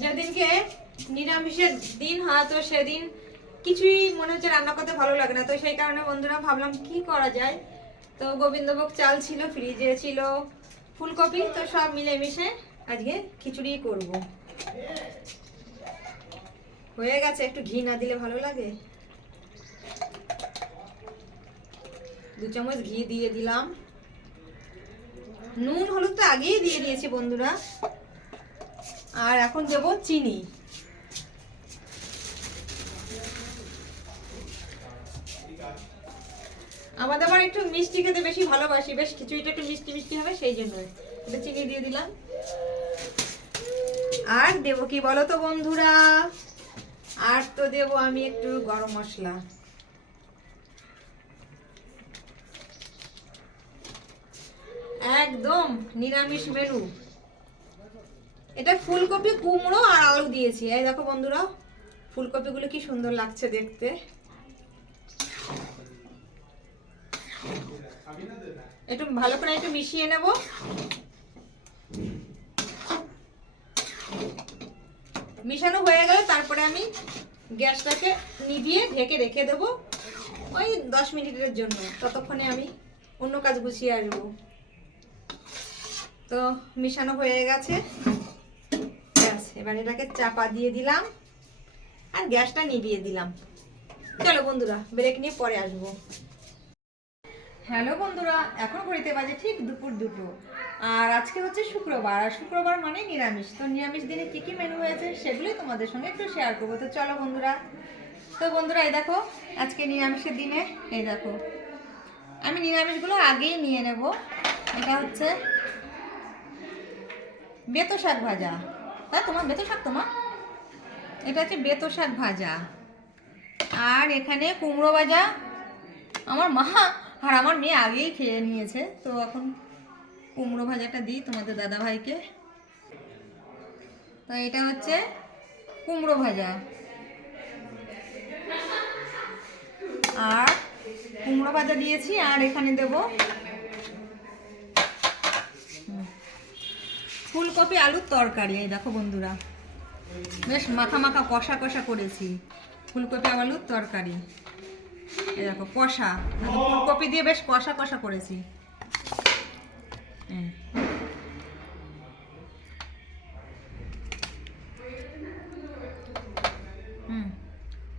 যেদিনকে নিরামিষের দিন হয় তো সেদিন কিছুই মনে হচ্ছে রান্না করতে ভালো লাগে না, তো সেই কারণে বন্ধুরা ভাবলাম কি করা যায়। তো গোবিন্দভোগ চাল ছিল, ফ্রিজে ছিল ফুলকপি, তো সব মিলেমিশে আজকে খিচুড়ি করব। হয়ে গেছে, একটু ঘি না দিলে ভালো লাগে। 2 চামচ ঘি দিয়ে দিলাম। নুন হলুদ তো আগেই দিয়ে দিয়েছি বন্ধুরা। আর এখন দেব চিনি। আমাদের আবার একটু মিষ্টি খেতে বেশি ভালোবাসি, বেশ খিচুড়িটা একটু মিষ্টি মিষ্টি হবে, সেই জন্য একটু চিনি দিয়ে দিলাম। আর দেবো কি বলো তো বন্ধুরা, আর তো দেবো আমি একটু গরম মশলা। একদম নিরামিষ মেনু। এটা ফুলকপি, কুমড়ো আর আলু দিয়েছি। এই দেখো বন্ধুরা, ফুলকপিগুলো কি সুন্দর লাগছে দেখতে। একটু ভালো করে একটু মিশিয়ে নেব। মিশানো হয়ে গেল, তারপরে আমি গ্যাসটাকে নিভিয়ে ঢেকে রেখে দেবো ওই 10 মিনিটের জন্য। ততক্ষণে আমি অন্য কাজ গুছিয়ে আসবো। তো মিশানো হয়ে গেছে, ব্যাস এবার এটাকে চাপা দিয়ে দিলাম আর গ্যাসটা নিভিয়ে দিলাম। চলো বন্ধুরা, ব্রেক নিয়ে পরে আসবো। হ্যালো বন্ধুরা, এখন ঘড়িতে বাজে ঠিক দুপুর 2টো। আর আজকে হচ্ছে শুক্রবার, আর শুক্রবার মানে নিরামিষ। তো নিরামিষ দিনে কী কী মেনু হয়েছে সেগুলোই তোমাদের সঙ্গে একটু শেয়ার করবো। তো চলো বন্ধুরা। তো বন্ধুরা এই দেখো, আজকে নিরামিষের দিনে এই দেখো আমি নিরামিষগুলো আগেই নিয়ে নেব। এটা হচ্ছে বেতো শাক ভাজা। হ্যাঁ তোমার বেতো শাক, তোমার এটা হচ্ছে বেতো শাক ভাজা। আর এখানে কুমড়ো ভাজা। আমার মা আর আমার মেয়ে আগেই খেয়ে নিয়েছে, তো এখন কুমড়ো ভাজাটা দিই তোমাদের দাদা ভাইকে। তো এটা হচ্ছে কুমড়ো ভাজা। আর কুমড়ো ভাজা দিয়েছি, আর এখানে দেব ফুলকপি আলুর তরকারি। এই দেখো বন্ধুরা, বেশ মাখা মাখা কষা কষা করেছি ফুলকপি আলুর তরকারি। এই দেখো কষা, ফুলকপি দিয়ে বেশ কষা কষা করেছি।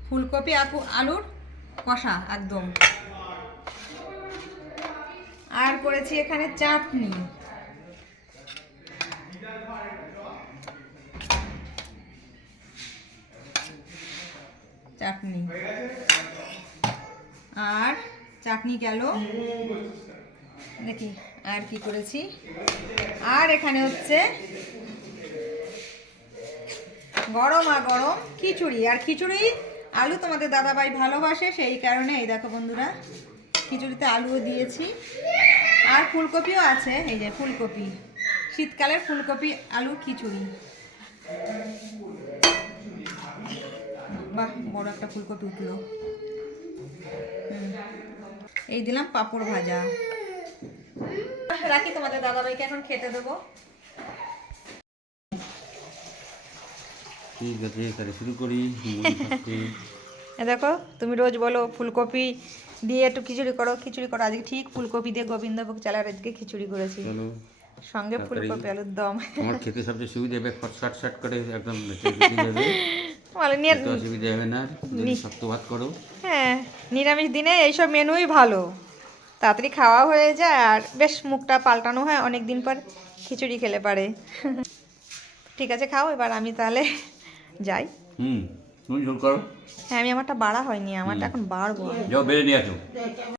ফুলকপি আলুর কষা একদম। আর করেছি এখানে চাটনি। চাটনি আর চাটনি গেল, দেখি আর কি করেছি। আর এখানে হচ্ছে গরম খিচুড়ি। আর খিচুড়ি আলু তোমাদের দাদাভাই ভালোবাসে, সেই কারণে এই দেখো বন্ধুরা খিচুড়িতে আলুও দিয়েছি। আর ফুলকপিও আছে, এই যে ফুলকপি, শীতকালের ফুলকপি আলু খিচুড়ি। বাহ, বড় একটা ফুলকপি উঠলো। এই দিলাম পাঁপড় ভাজা। রাখি, তোমাদের দাদাভাইকে এখন খেতে দেবো। ঠিক আছে, তাহলে শুরু করি। দেখো, তুমি রোজ বলো ফুলকপি দিয়ে একটু খিচুড়ি করো খিচুড়ি করো, আজকে ঠিক ফুলকপি দিয়ে গোবিন্দভোগ চালের আজকে খিচুড়ি করেছি, সঙ্গে ফুলকপি আলুর দম। আমার খেতে সবচেয়ে সুবিধা হবে, শর্ট করে একদম অসুবিধা হবে না যদি শক্ত ভাত করো। হ্যাঁ, নিরামিষ দিনে এইসব মেনুই ভালো, তাড়াতাড়ি খাওয়া হয়ে যায় আর বেশ মুখটা পাল্টানো হয় অনেক দিন পর খিচুড়ি খেলে পারে। ঠিক আছে, খাও এবার, আমি তাহলে যাই। তুমি ঝোল করো। হ্যাঁ, আমি আমারটা বাড়া হয়নি, আমারটা এখন বাড়বো। যাও বেড়ে নিয়ে আসো।